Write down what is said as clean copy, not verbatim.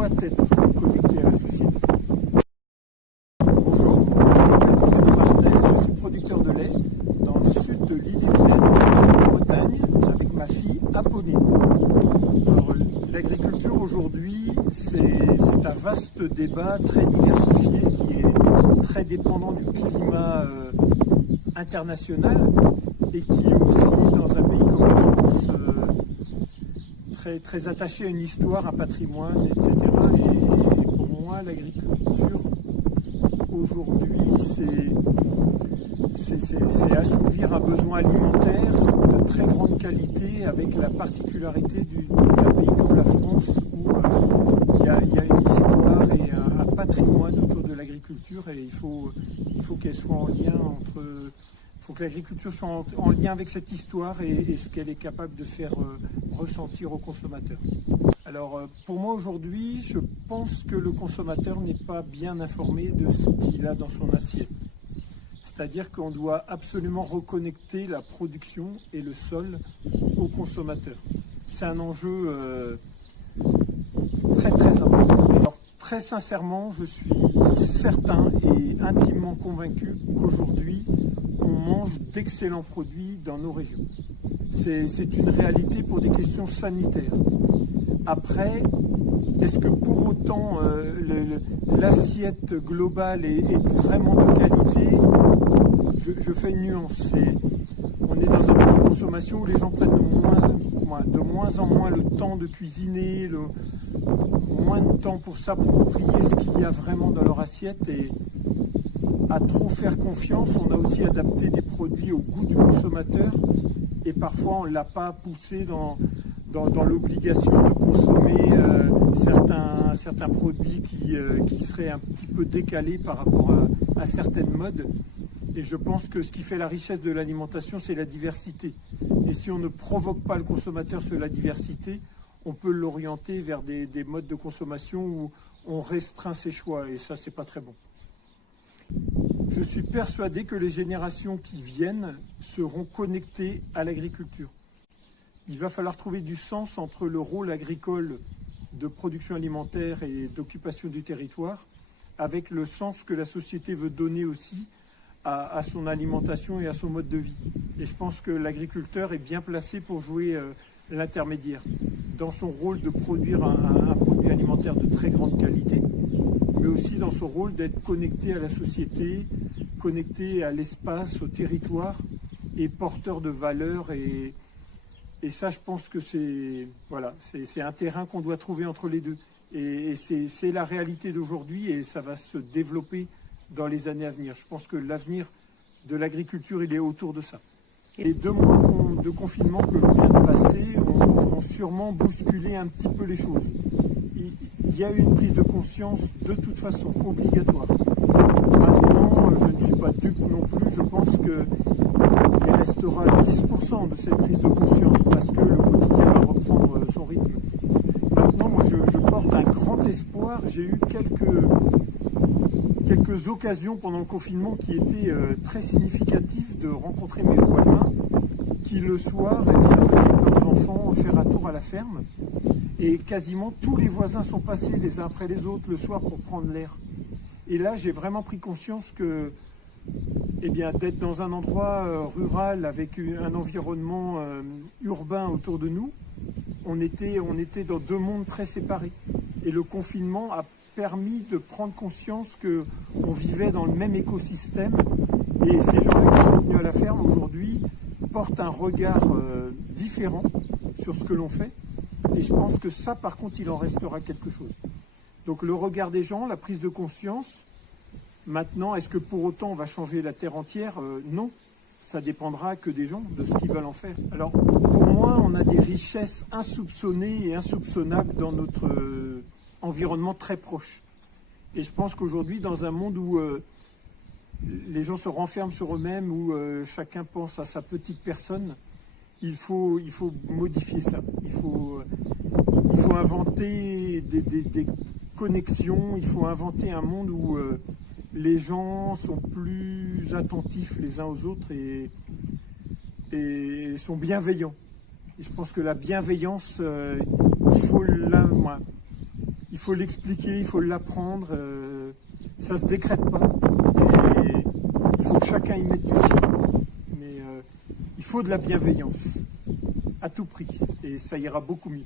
doit être connecté à la société. Bonjour, je m'appelle Bruno Martel, je suis producteur de lait dans le sud de l'Ille-et-Vilaine, en Bretagne, avec ma fille Apolline. Alors, l'agriculture aujourd'hui, c'est un vaste débat très diversifié qui est très dépendant du climat international et qui est aussi, dans un pays comme la France, très attaché à une histoire, un patrimoine, etc. Et pour moi, l'agriculture aujourd'hui, c'est assouvir un besoin alimentaire de très grande qualité, avec la particularité d'un pays comme la France où il y a une histoire et un patrimoine autour de l'agriculture, et il faut qu'elle soit en lien entre... Il faut que l'agriculture soit en lien avec cette histoire et ce qu'elle est capable de faire ressentir aux consommateurs. Alors pour moi aujourd'hui, je pense que le consommateur n'est pas bien informé de ce qu'il a dans son assiette. C'est-à-dire qu'on doit absolument reconnecter la production et le sol au consommateur. C'est un enjeu très important. Alors, très sincèrement, je suis certain et intimement convaincu qu'aujourd'hui, on mange d'excellents produits dans nos régions. C'est une réalité pour des questions sanitaires. Après, est-ce que pour autant l'assiette globale est vraiment de qualité? Je fais une nuance. On est dans un mode de consommation où les gens prennent de moins en moins le temps de cuisiner, moins de temps pour s'approprier ce qu'il y a vraiment dans leur assiette, et à trop faire confiance, on a aussi adapté des produits au goût du consommateur, et parfois on ne l'a pas poussé dans l'obligation de consommer certains produits qui seraient un petit peu décalés par rapport à certaines modes. Et je pense que ce qui fait la richesse de l'alimentation, c'est la diversité. Et si on ne provoque pas le consommateur sur la diversité, on peut l'orienter vers des modes de consommation où on restreint ses choix, et ça, c'est pas très bon. Je suis persuadé que les générations qui viennent seront connectées à l'agriculture. Il va falloir trouver du sens entre le rôle agricole de production alimentaire et d'occupation du territoire, avec le sens que la société veut donner aussi à son alimentation et à son mode de vie. Et je pense que l'agriculteur est bien placé pour jouer l'intermédiaire, dans son rôle de produire un produit alimentaire de très grande qualité, mais aussi dans son rôle d'être connecté à la société, connecté à l'espace, au territoire, et porteur de valeurs. Et ça, je pense que c'est un terrain qu'on doit trouver entre les deux. Et c'est la réalité d'aujourd'hui, et ça va se développer dans les années à venir. Je pense que l'avenir de l'agriculture, il est autour de ça. Les 2 mois de confinement que l'on vient de passer ont sûrement bousculé un petit peu les choses. Il y a eu une prise de conscience de toute façon obligatoire. Maintenant, je ne suis pas dupe non plus, je pense qu'il restera 10% de cette prise de conscience parce que le quotidien va reprendre son rythme. Maintenant, moi je porte un grand espoir. J'ai eu quelques occasions pendant le confinement qui étaient très significatives, de rencontrer mes voisins qui le soir venaient avec leurs enfants faire un tour à la ferme, et quasiment tous les voisins sont passés les uns après les autres le soir pour prendre l'air. Et là, j'ai vraiment pris conscience que d'être dans un endroit rural avec un environnement urbain autour de nous, on était dans 2 mondes très séparés. Et le confinement a permis de prendre conscience qu'on vivait dans le même écosystème, et ces gens-là qui sont venus à la ferme aujourd'hui portent un regard différent sur ce que l'on fait, et je pense que ça, par contre, il en restera quelque chose. Donc le regard des gens, la prise de conscience. Maintenant, est-ce que pour autant on va changer la terre entière? Non, ça dépendra que des gens, de ce qu'ils veulent en faire. Alors pour moi, on a des richesses insoupçonnées et insoupçonnables dans notre environnement très proche. Et je pense qu'aujourd'hui, dans un monde où les gens se renferment sur eux-mêmes, où chacun pense à sa petite personne, il faut modifier ça. Il faut inventer des connexions, il faut inventer un monde où les gens sont plus attentifs les uns aux autres et sont bienveillants. Et je pense que la bienveillance, il faut l'expliquer, il faut l'apprendre. Ça ne se décrète pas. Et il faut que chacun y mette du sien. Mais il faut de la bienveillance, à tout prix. Et ça ira beaucoup mieux.